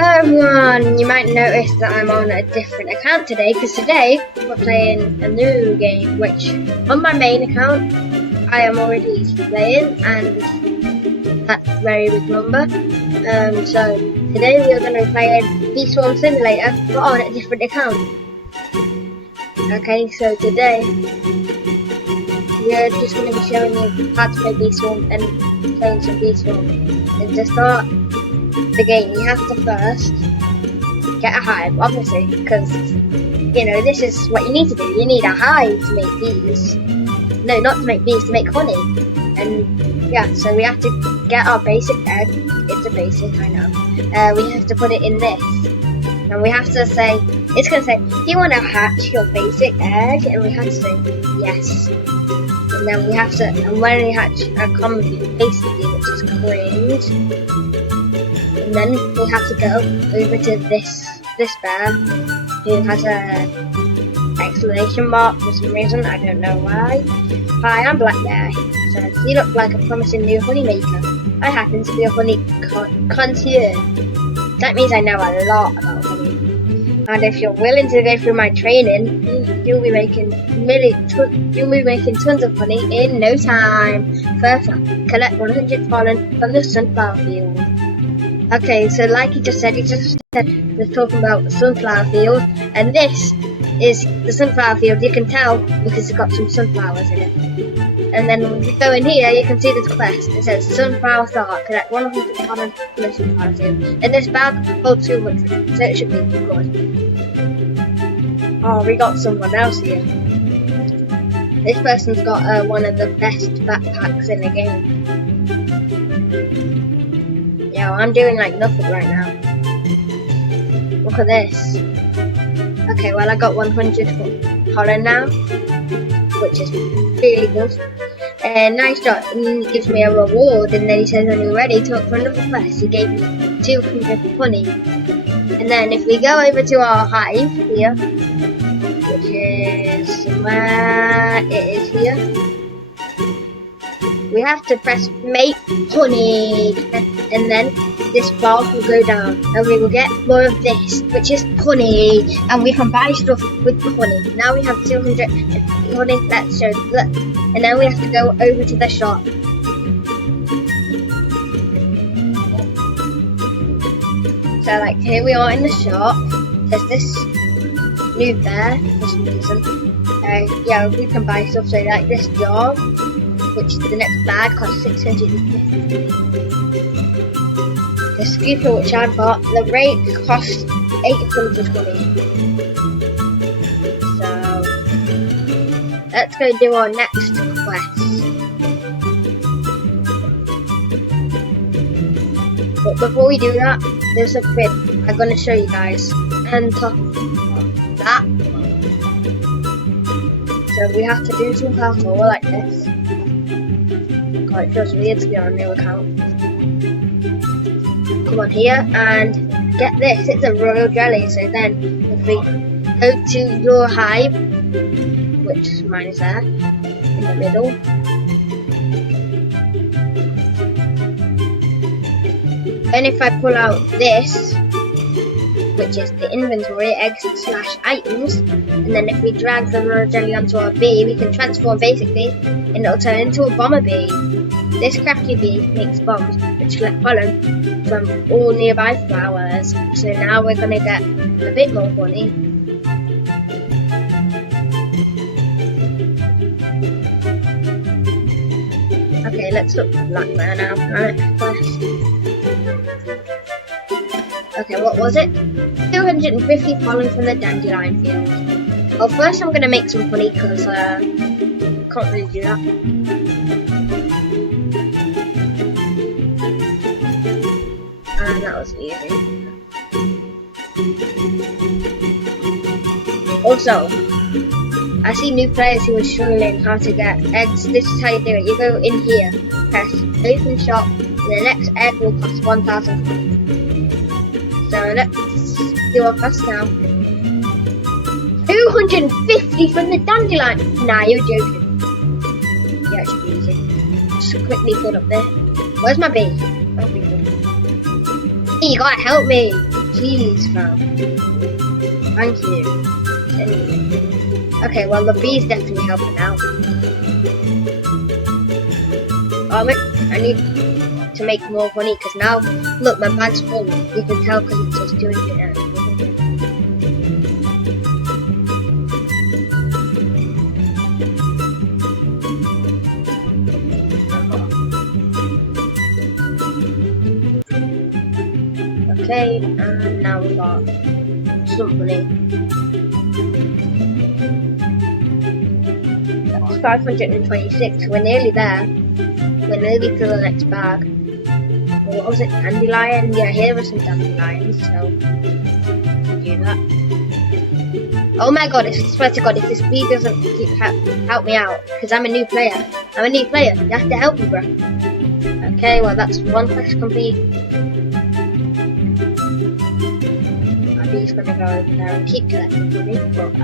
Hello everyone, you might notice that I'm on a different account today because today we're playing a new game which on my main account I am already playing and that's a very big number. So today we are going to be playing Bee Swarm Simulator but on a different account. Okay, so today we are just going to be showing you how to play Bee Swarm and playing some Bee Swarm. And to start the game, you have to first get a hive, obviously, because you know this is what you need to do. You need a hive to make bees. No, not to make bees, to make honey. And yeah, so we have to get our basic egg. It's a basic, I know. We have to put it in this, and we have to say, it's gonna say, do you want to hatch your basic egg? And we have to say yes. And then we have to, and when we hatch a common bee, basically, which is cringe. And then we have to go over to this bear who has a exclamation mark for some reason, I don't know why. Hi, I'm Black Bear. So you look like a promising new honey maker. I happen to be a honey connoisseur. That means I know a lot about honey. And if you're willing to go through my training, you'll be making tons of honey in no time. First, collect 100 pollen from the sunflower field. Okay, so like he just said, we're talking about the sunflower field, and this is the sunflower field. You can tell because it's got some sunflowers in it. And then when you go in here, you can see this quest. It says sunflower start, collect 100 pollen from the sunflower field. And this bag holds 200, so it should be good. Oh, we got someone else here. This person's got one of the best backpacks in the game. Yeah, I'm doing like nothing right now. Look at this. Okay, well I got 100 pollen now, which is really good. Nice job. And he gives me a reward, and then he says, when you're ready, talk for another quest. He gave me 200 honey. And then if we go over to our hive here, which is where it is here, we have to press make honey, and then this bar will go down, and we will get more of this, which is honey, and we can buy stuff with the honey. Now we have 200 honey, let's show, look, and then we have to go over to the shop. So like here we are in the shop, there's this new bear for some reason. Yeah, we can buy stuff, so like this jar, which the next bag costs 650. The scooper which I've got, the rake costs 800 honey. So let's go do our next quest. But before we do that, there's a crib I'm gonna show you guys. And top of that. So we have to do some parkour like this. God, it feels weird to be on a new account. Come on here and get this. It's a royal jelly. So then if we go to your hive, which mine is there in the middle, and if I pull out this, which is the inventory, eggs/items, and then if we drag the royal jelly onto our bee, we can transform basically, and it'll turn into a bomber bee. This crafty bee makes bombs which collect pollen from all nearby flowers. So now we're gonna get a bit more honey. Okay, let's look for Black Bear now. Right, quest. Okay, what was it? 250 pollen from the dandelion field. Well, first I'm gonna make some honey because can't really do that. And that was easy. Also, I see new players who are struggling how to get eggs. This is how you do it. You go in here, press open shop, and the next egg will cost 1,000 coins. So let's do our quest now. 250 from the dandelion! Nah, you're joking. Yeah, it should be easy. Just quickly put up there. Where's my bee? Oh, you gotta help me. Please, fam. Thank you. Anyway. Okay, well the bee's definitely helping out. Oh wait, I need to make more honey because now, look, my bag's full. You can tell because it says 200. Okay, and now we got some honey. That's 526. We're nearly there. We're nearly to the next bag. What was it? Dandelion? Yeah, here are some dandelions, so do that. Oh my god, I swear to god, if this bee doesn't help me out, because I'm a new player. I'm a new player, you have to help me, bro. Okay, well that's one quest complete. My bee's gonna go over there and keep collecting for me, but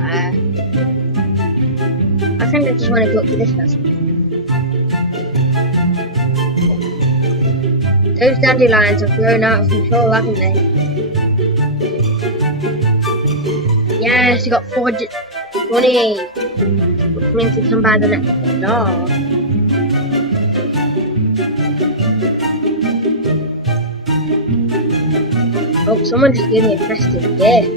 I think I just want to go up to this first. Those dandelions have grown out of control, haven't they? Yes, you got 420. Which means we can buy the next star. Oh, someone just gave me a festive gift.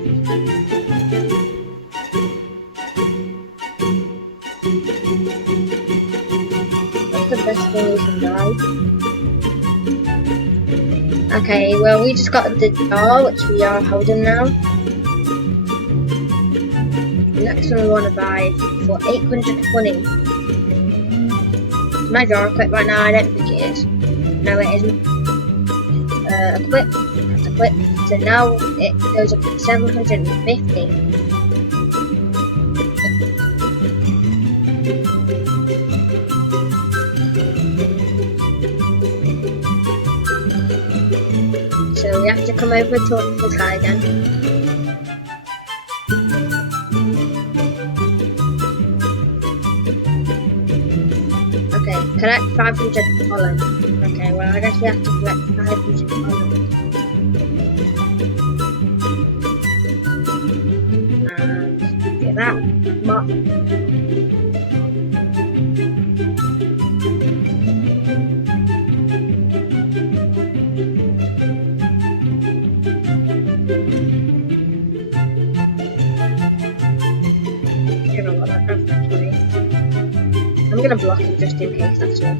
That's the best thing we can buy. Okay, well we just got the jar, which we are holding now. The next one we want to buy for 820. Is my jar equipped right now? I don't think it is. No, it isn't. Equip. That's equipped. So now it goes up to 750. So we have to come over to the guy again. Okay, collect 500 pollen. Okay, well I guess we have to collect 500 pollen. And get that mop. I'm gonna block him just in case, that's all.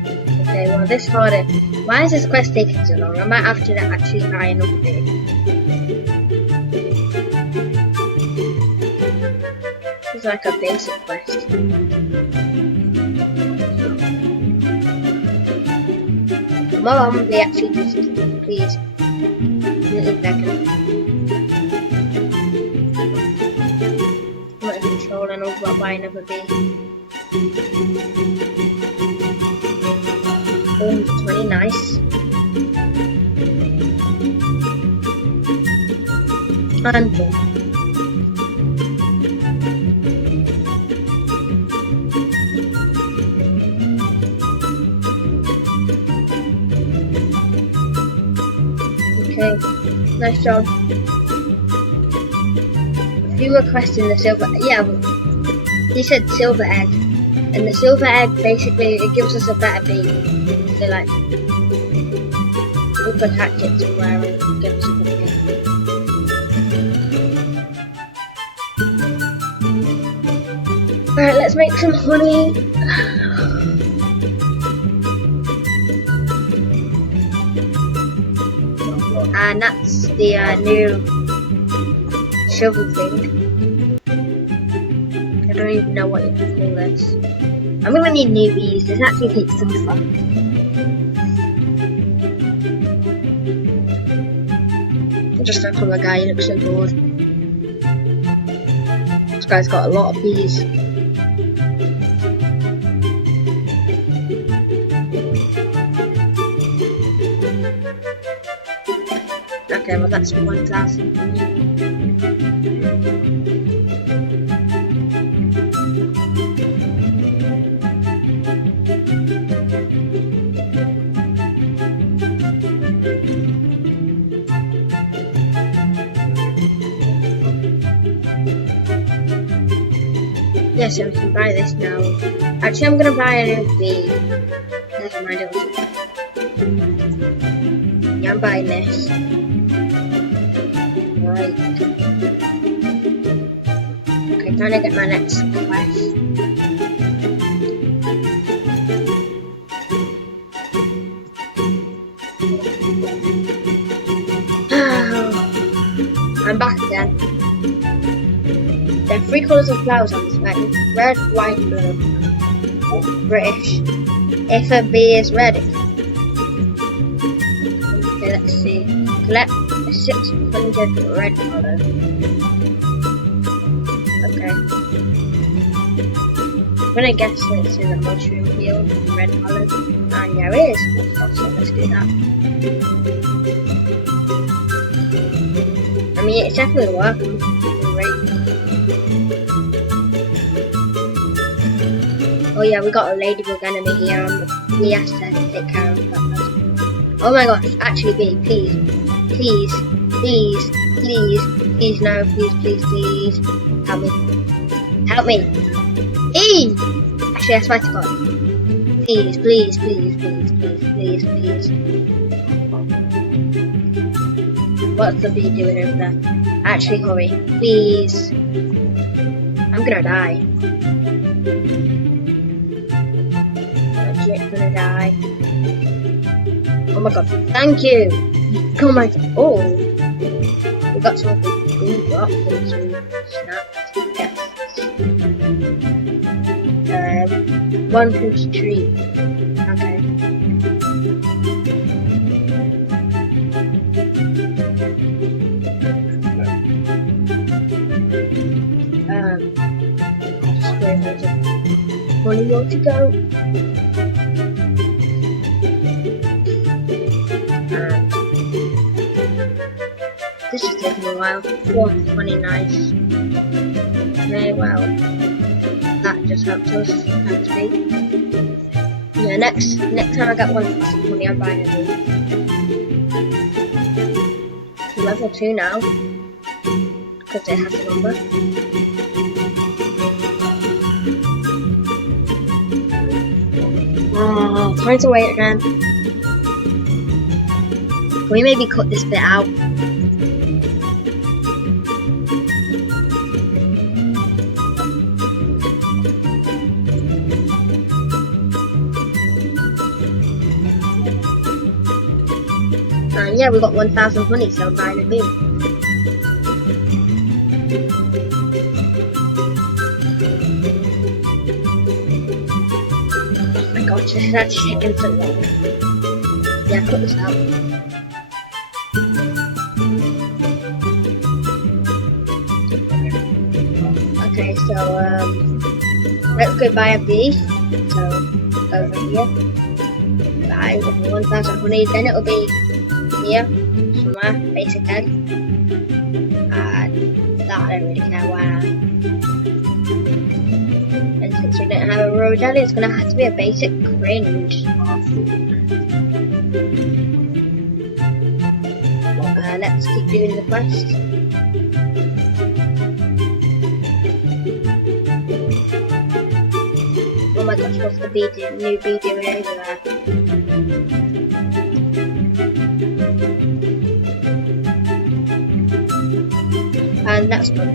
Okay, well this harder. Why is this quest taking so long? I might have to actually buy another bit. It's like a basic quest. Mom, they actually just please. I'm not in control and I'll buy another bee. 420, nice. And boom. Okay, nice job. If you were questioning the silver, yeah, he said silver egg, and the silver egg basically it gives us a better bee. So like, we could hatch it somewhere and give us a good bee. Alright, let's make some honey. And that's the new shovel thing. I don't even know what you can call this. I'm gonna need new bees. This actually takes some fun. Just look from the guy, he looks so bored. This guy's got a lot of bees. Okay, well that's 1,000. Yeah, so we can buy this now. Actually, I'm gonna buy a new bee. Never mind, it was... Yeah, I'm buying this. Right. Okay, trying to get my next quest. I'm back again. There are 3 colours of flowers on this menu. Red, white, blue. British. If a bee is red. Okay, let's see. Collect 600 red colour. Okay. I'm gonna guess that it's in the mushroom field, red colour. And yeah, it is. So let's do that. I mean, it's definitely working. Oh yeah, we got a ladybug enemy here, and we have to take care of that person. Oh my gosh, actually bee, please, please, please, please, please, no, please, please, please, help me, help me, actually I swear to God, please, please, please, please, please, please, please, what's the bee doing over there? Actually hurry, please, I'm gonna die. Gonna die. Oh my god, thank you! Oh my god, oh! We got some food drops and some snacks, yes. 1 push tree. Okay. Just wait a minute. 20 more to go. This is taking a while. 420 nice. Very well. That just helped us. Thanks, mate. Yeah, next time I get 1,000 money, I'm buying a new. Level 2 now. Because it has a number. Oh, time to wait again. Can we maybe cut this bit out? And yeah, we got 1,000 money, so I'm buying a bee. Oh my gosh, this is actually taking so long. Yeah, cut this out. Okay, so let's go buy a bee. So over here, buy 1,000 honey. Then it'll be here somewhere, basic egg. And that I don't really care where. And since we don't have a raw jelly, it's gonna have to be a basic cringe. Let's keep doing the quest. Oh my gosh, what's the new bee doing over there? And that's good.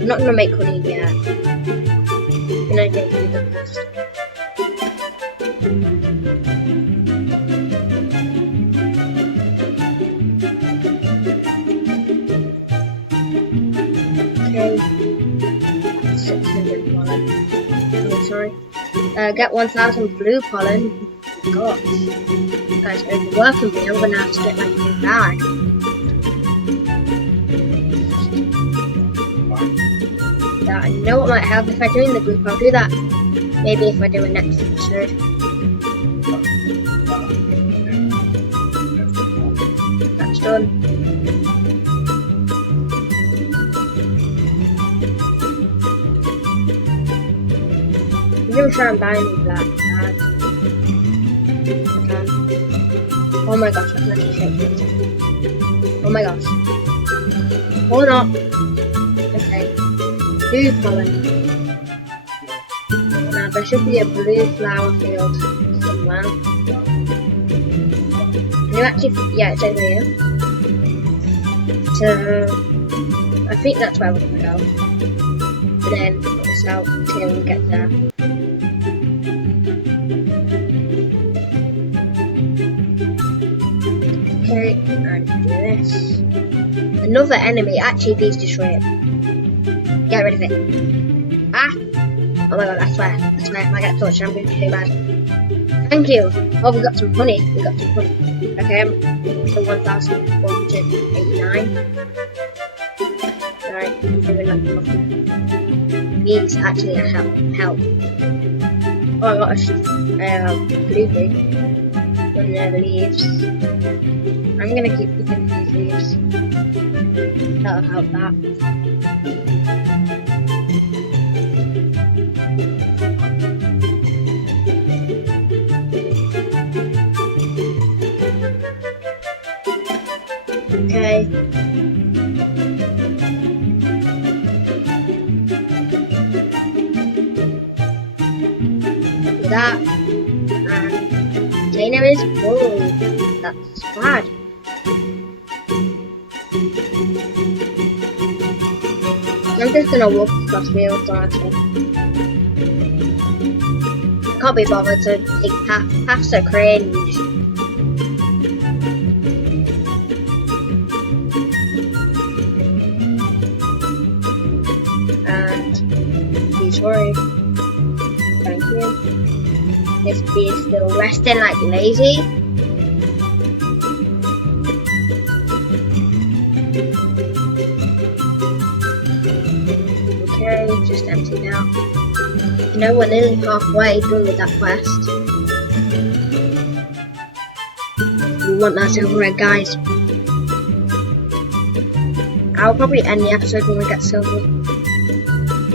I'm not gonna make honey yet. I'm gonna get through the quest. Okay. 600 pollen. Oh, sorry. Get 1,000 blue pollen. Oh my gosh. You guys are overworking me. I'm gonna have to get like a new bag. that. And you know what might help if I join the group? I'll do that maybe if I do a next episode. That's done. I'm gonna try and buy me black card. Oh my gosh, I can actually shake it. Oh my gosh. Hold on. Okay. Blue pollen. Now there should be a blue flower field somewhere. Can you actually, yeah, it's over here. So I think that's where we're gonna go. And then put this out till we get there. Okay, and do this. Another enemy. Actually, these destroy it. Get rid of it. Ah! Oh my god, I swear. If I get touched, I'm going to be too bad. Thank you. Oh, we got some honey. We got some honey. Okay, so 1,489. Right, I'm doing like nothing. Needs actually a help. Oh my gosh. Blueberry. One of the leaves. I'm gonna keep picking these leaves. That'll help that. Okay. Do that. And container is full. That's bad. I'm just gonna walk across fields honestly. Can't be bothered to take past the cringe. And please worry. Thank you. This bee is still resting like lazy. Okay, just empty now. You know, we're nearly halfway done with that quest. We want that silver egg, guys. I'll probably end the episode when we get silver.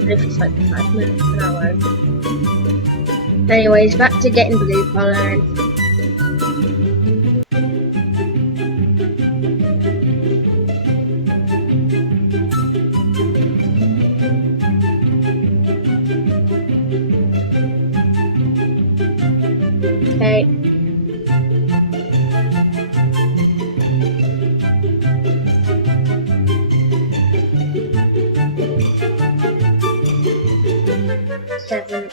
Even if it's like 5 minutes, an hour. Anyways, back to getting blue pollen. Okay. Seven.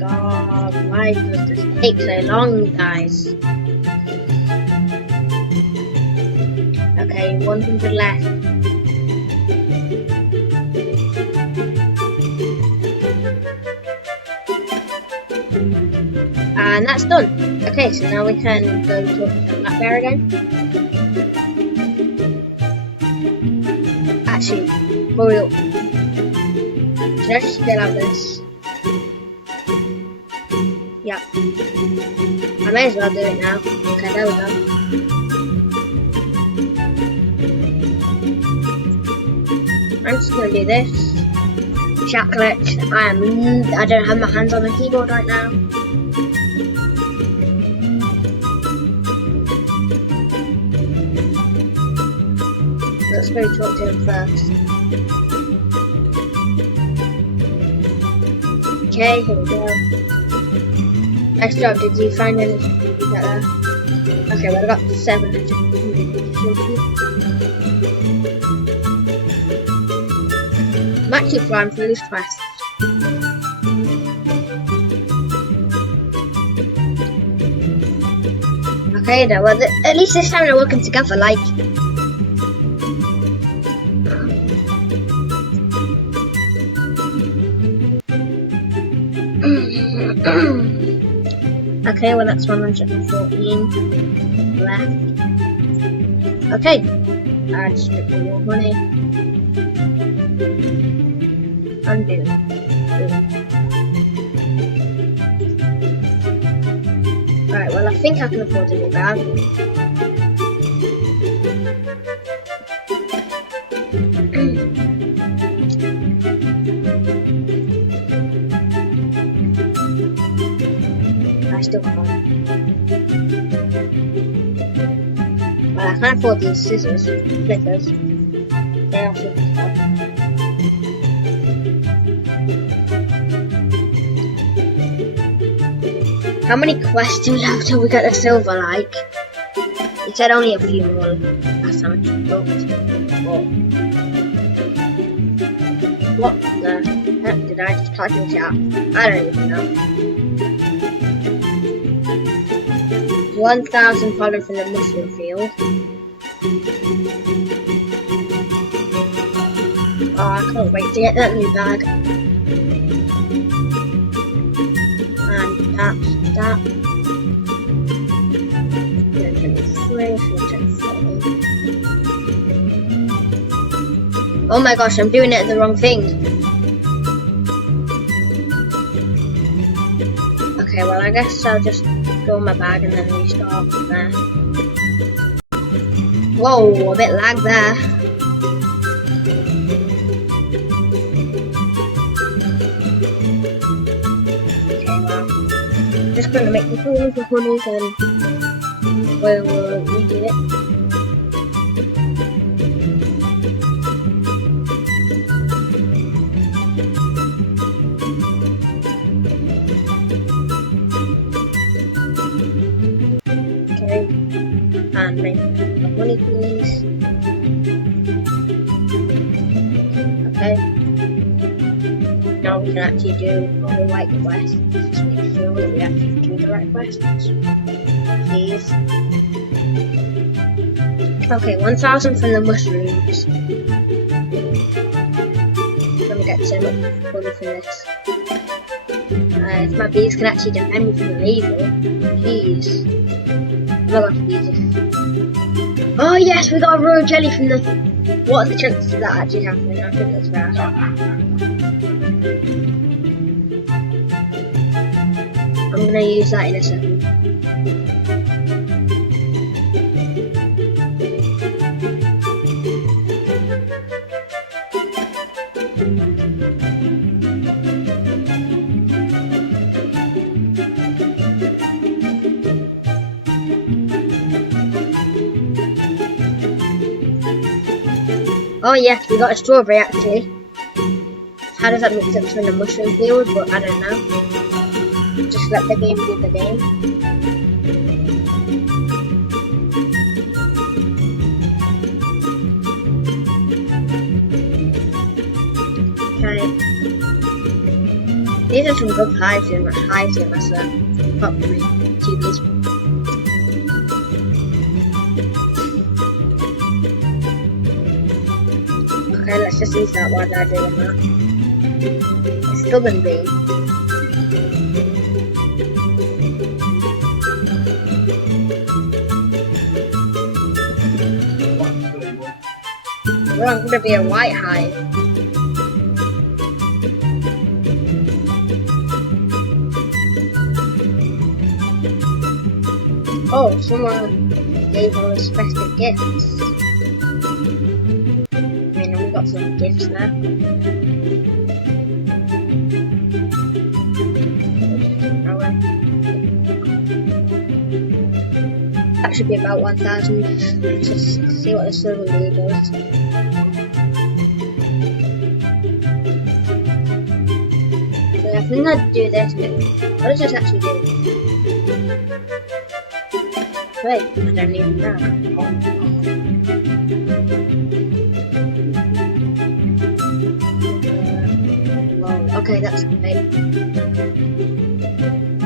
God, why does this take so long, guys? Okay, 100 left. And that's done. Okay, so now we can go to that bear again. Actually, hurry up. Should I just fill out this? Yeah. I may as well do it now. Okay, there we go. I'm just gonna do this. Chocolate. I don't have my hands on the keyboard right now. Let's go talk to him first. Okay, here we go. Nice job, did you find anything? Did you get there? Okay, well I got 700. I'm actually flying through this quest. Okay, now, well, at least this time they're working together, like. Okay, well that's 114 left. Okay, just make more money. Undo. Alright, well I think I can afford a new bag. I still can't. Well, I can't afford these scissors, flippers. They are super tough. How many quests do we have till we get the silver, like? It said only a few more last time I looked. What the heck did I just type in chat? I don't even know. 1,000 pollen from the mushroom field. Oh, I can't wait to get that new bag. And that. 3, 4, oh my gosh, I'm doing it at the wrong thing. Okay, well I guess I'll just fill my bag and then restart from there. Whoa, a bit lag there. Okay, well, I'm just gonna make the holes and honeys and we'll redo it. And make the money please. Okay. Now we can actually do all the right quests. Just make sure that we actually do the right quests. Please. Okay, 1,000 from the mushrooms. Let me get some money from this. If my bees can actually defend me from the laser, please. Oh my gosh, Jesus. Oh yes, we got a royal jelly from the... What are the chances of that actually happening? I think that's rare. I'm gonna use that in a second. Oh yes, we got a strawberry actually. How does that mix up to in the mushroom field? But I don't know. Just let the game do the game. Okay. These are some good hives in my myself. Probably 2 bees. Okay, let's just use that while they're doing that. It's still gonna be. Well, I'm gonna be a white hive. Oh, someone gave us festive gifts. We've got some gifts there. That should be about 1,000. Let's just see what the silver blue does. So I think I'd do this. What does this actually do? Wait, I don't even know. Okay, that's great.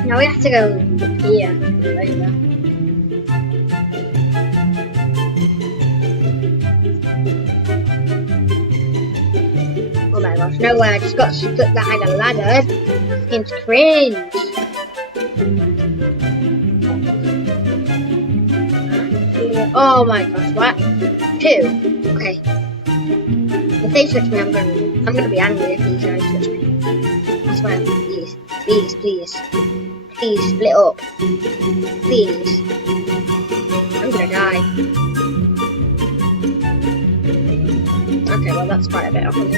Now we have to go here, over. Oh my gosh, no way, I just got stuck behind a ladder. Seems cringe. Oh my gosh, what? 2. Okay. If they touch me, I'm gonna be angry if these guys touch me. I swear, please. Please. Please, split up. Please. I'm gonna die. Okay, well that's quite a bit off of me.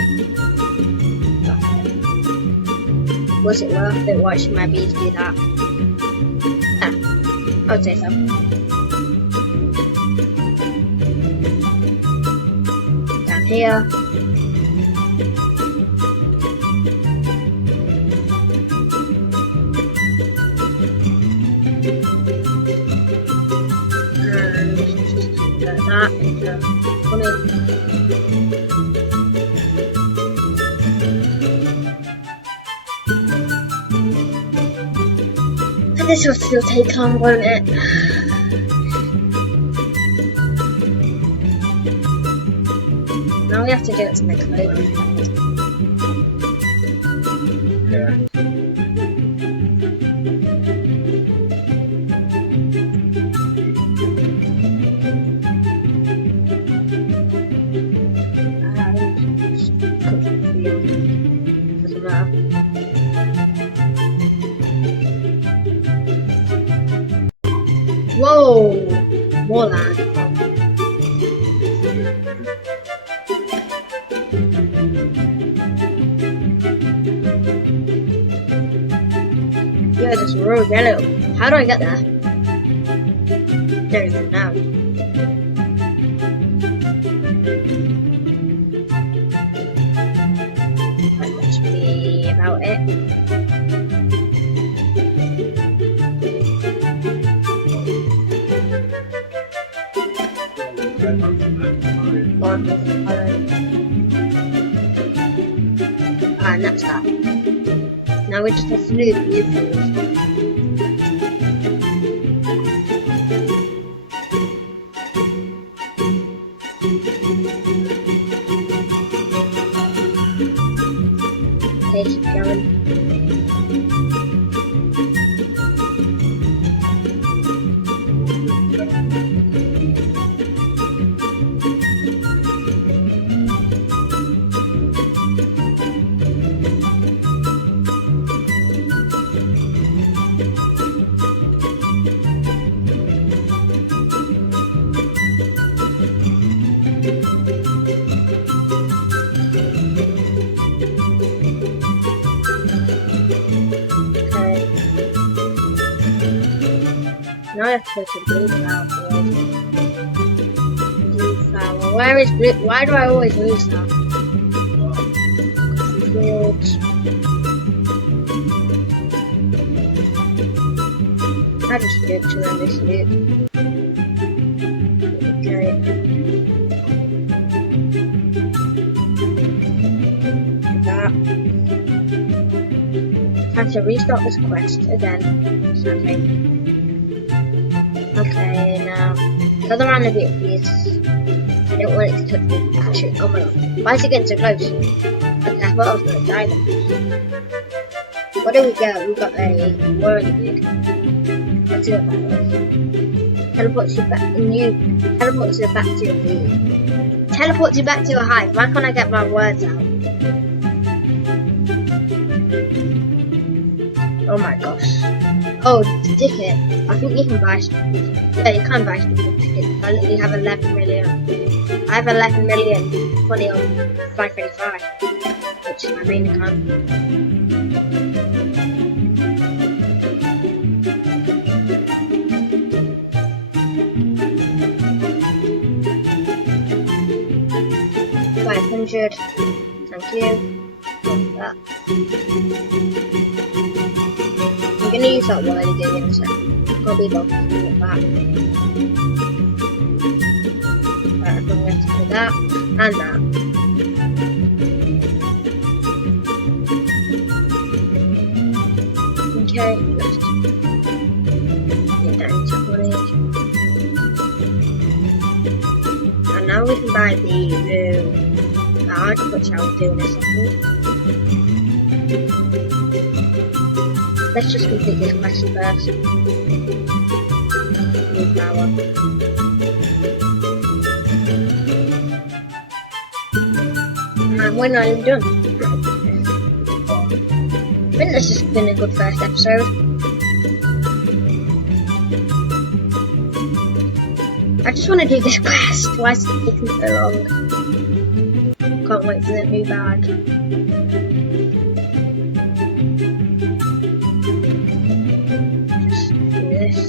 Was it worth it watching my bees do that? I would say so. Down here. And that into and this will still take long, won't it? Now we have to do it to make clothing. Whoa! More land. Yeah, this road yellow. How do I get there? There is it now. That must be about it. And that's that. Now we just have to do the blue field. Okay, keep going. Now I have to go to blue flower. Blue flower. Where is blue? Why do I always lose that? Fields. I just looped around this loop. Okay. That. Time to restart this quest again. Something. Okay, now, another round of it, please. I don't want it to touch me. Actually, oh my god. Why is it getting so close? Okay, I thought I was going to die then. What do we get? We got a whirligig. Let's see what that is. Teleports you back, teleports you back to your bee. Teleports you back to your hive. Why can't I get my words out? Oh my gosh. Oh, ticket. I think you can buy stuff. Yeah, you can buy stuff with tickets. I literally have 11 million. I have 11 million money on 535, which is my main account. $500. Thank you. That. I'm gonna use that whirligig in a second. Probably not with that. Right, I'm going to do that and that. Okay, just get that into footage. And now we can buy the new card, which I will do in a second. let's just complete this quest first. Need power. And we're not even done. I think this has been a good first episode. I just want to do this quest. Why is it taking so long? Can't wait for the new bag. Just do this.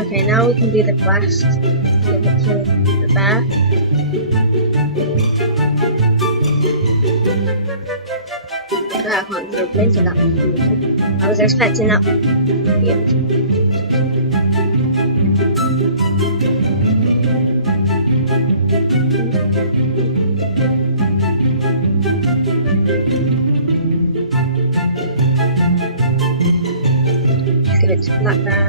Okay, now we can do the quest. Give it to the bear. I can't jump into that. I was expecting that. Yep. Just give it to Black Bear.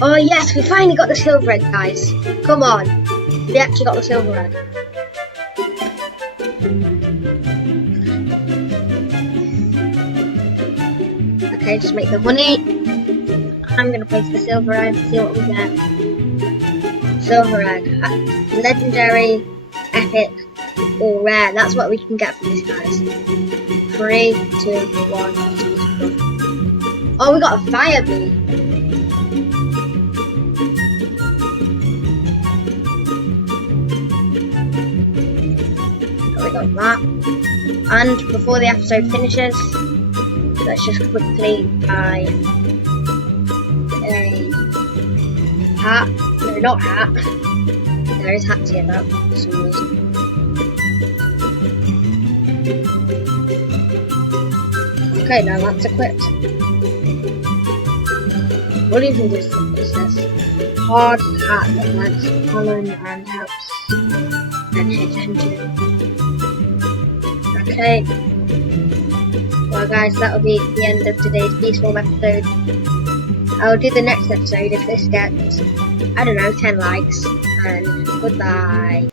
Oh yes, we finally got the silver egg, guys. Come on. We actually got the silver egg. Okay, just make the honey. I'm gonna place the silver egg, see what we get. Silver egg. Legendary, epic, or rare. That's what we can get from these guys. 3, 2, 1. Oh, we got a fire bee. We got that. And before the episode finishes, let's just quickly buy a hat. No, not hat. There is hats here though, for some reason. Okay, now that's equipped. What even is this? Hard hat that lets pollen and helps and hit engine. Okay. Well guys, that'll be the end of today's Beastform episode. I'll do the next episode if this gets, I don't know, 10 likes. And goodbye.